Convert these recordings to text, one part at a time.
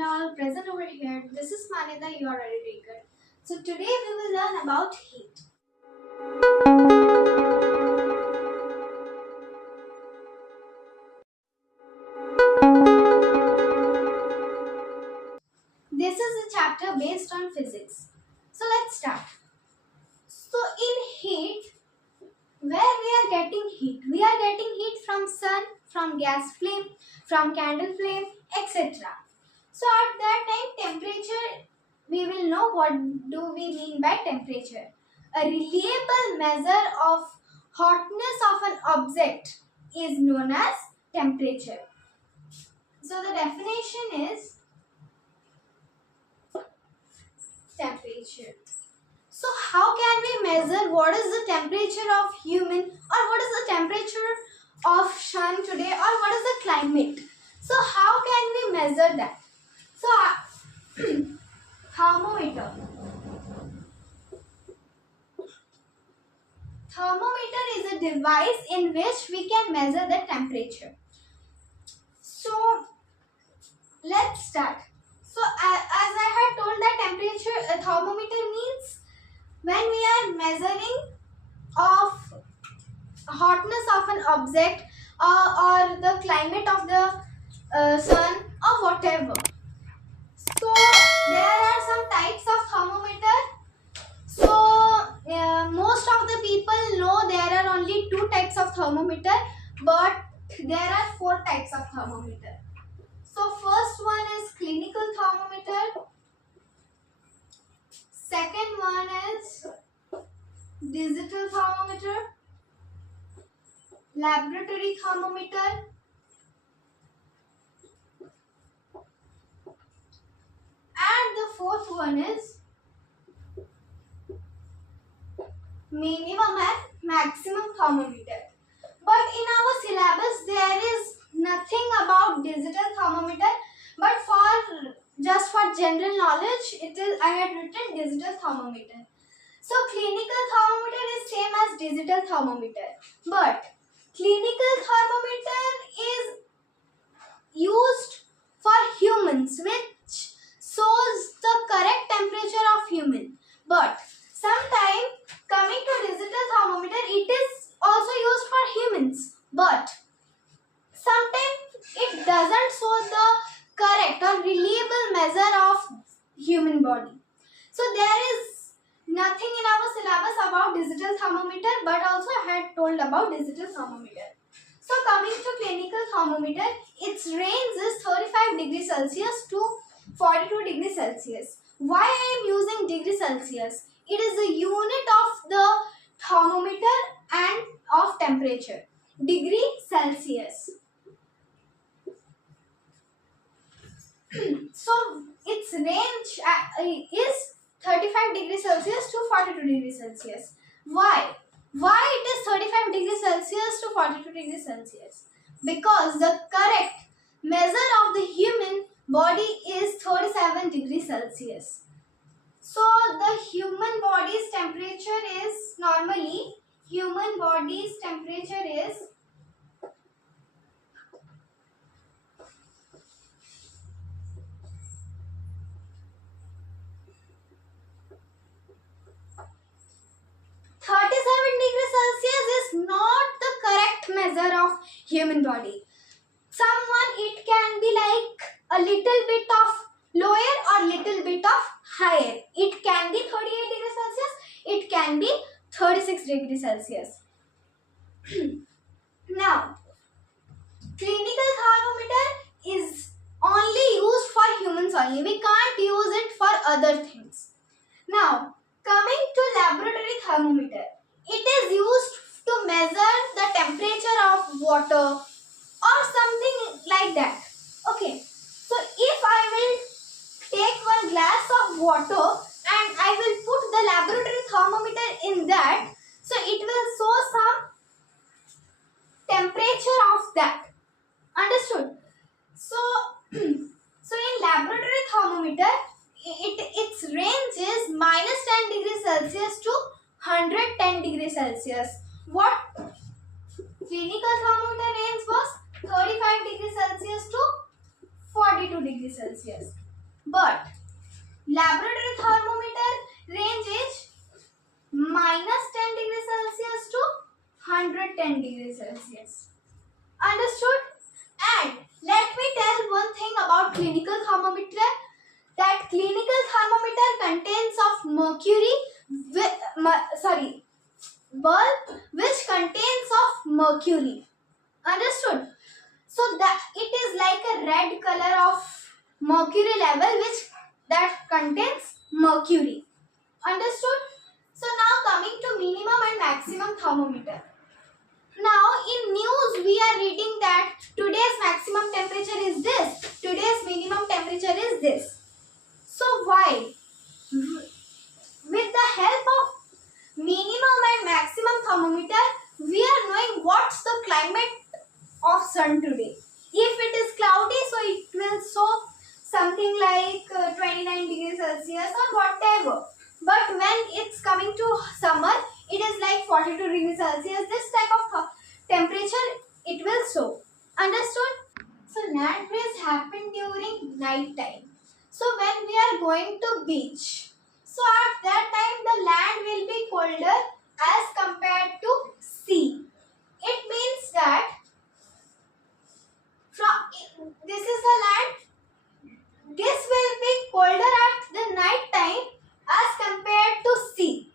and all present over here. This is Manida, your educator. So today we will learn about heat. This is a chapter based on physics. So let's start. So in heat, where we are getting heat? We are getting heat from sun, from gas flame, from candle flame, etc. So at that time temperature, we will know what do we mean by temperature. A reliable measure of hotness of an object is known as temperature. So the definition is temperature. So how can we measure what is the temperature of human, or what is the temperature of sun today, or what is the climate? So how can we measure that? So thermometer. Thermometer is a device in which we can measure the temperature. So let's start. So as I had told that temperature, a thermometer means when we are measuring of hotness of an object or the climate of the sun or whatever. So there are some types of thermometer. So most of the people know there are only two types of thermometer, but there are four types of thermometer. So first one is clinical thermometer. Second one is digital thermometer, laboratory thermometer, and the fourth one is minimum and maximum thermometer. But in our syllabus there is nothing about digital thermometer, but just for general knowledge I had written digital thermometer. So clinical thermometer is same as digital thermometer, but clinical thermometer is used for humans, which shows the correct temperature of human. But sometime coming to digital thermometer, it is also used for humans, but sometimes it doesn't show the correct or reliable measure of human body. So there is nothing in our syllabus about digital thermometer, but also I had told about digital thermometer. So coming to clinical thermometer, its range is 35 degrees Celsius to 42 degrees Celsius. Why I am using degree Celsius? It is the unit of the thermometer and of temperature. Degree Celsius. So its range is 35 degrees Celsius to 42 degrees Celsius. Why? Why it is 35 degrees Celsius to 42 degrees Celsius? Because the correct measure of the human body is 37 degrees Celsius. So the human body's temperature is normally, human body's temperature is 37 degrees Celsius is not the correct measure of human body. Someone, it can be like a little bit of lower or little bit of higher. It can be 38 degrees Celsius. It can be 36 degrees Celsius. Now, clinical thermometer is only used for humans only. We can't use it for other things. Now, coming to laboratory thermometer, it is used to measure the temperature of water or something like that. Okay, so if I will take one glass of water and I will put the laboratory thermometer in that, so it will show some temperature of that. Understood? So in laboratory thermometer, its range is minus 10 degrees Celsius to 110 degrees Celsius. What clinical thermometer range was 35 degrees Celsius to 42 degrees Celsius. But laboratory thermometer range is -10 degrees Celsius to 110 degrees Celsius. Understood? And let me tell one thing about clinical thermometer, that clinical thermometer contains of mercury bulb which contains of mercury. Understood? So that it is like a red color of mercury level which that contains mercury. Understood? So now coming to minimum and maximum thermometer. Now in news we are reading that today's maximum temperature is this, today's minimum temperature is this. So why? With the help of minimum and maximum thermometer, we are knowing what's the climate of sun today. If it is cloudy, so it will show something like 29 degrees Celsius or whatever. But when it's coming to summer, it is like 42 degrees Celsius. This type of temperature it will show. Understood? So land breeze happen during night time. So when we are going to beach, so at that time the land will be colder as compared to sea. It means that from this is the land, this will be colder at the night time as compared to sea.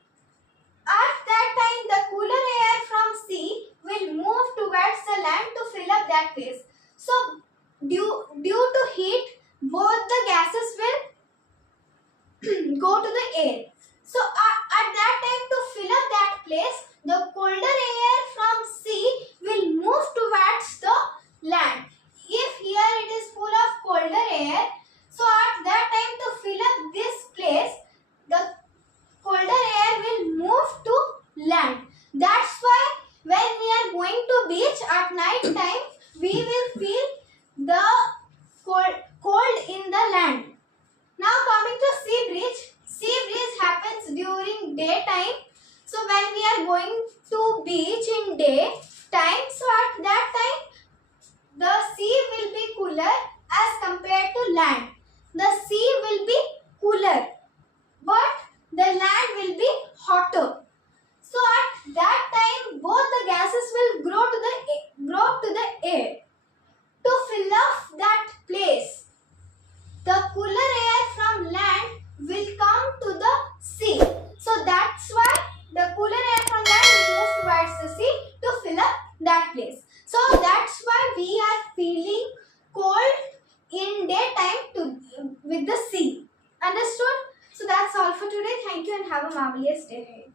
At that time the cooler air from sea will move towards the land to fill up that place. So due to heat, both the gases will go to the air. So at that time to fill up that place, the colder air from sea will move towards the land. If here it is full of colder air, so at that time to fill up this place, the colder air will move to land. That's why when we are going to beach at night time, we will feel the cold in the land. Now coming to sea breeze happens during daytime. So when we are going to beach in day time, so at that time the sea will be cooler as compared to land. The sea will be cooler, but the land will be hotter. So at that time both the gases will grow to the air to fill up that place. The cooler air from land will come to the sea. So that's why the cooler air from land will move towards the sea to fill up that place. So that's why we are feeling cold in daytime with the sea. Understood? So that's all for today. Thank you and have a marvelous day ahead.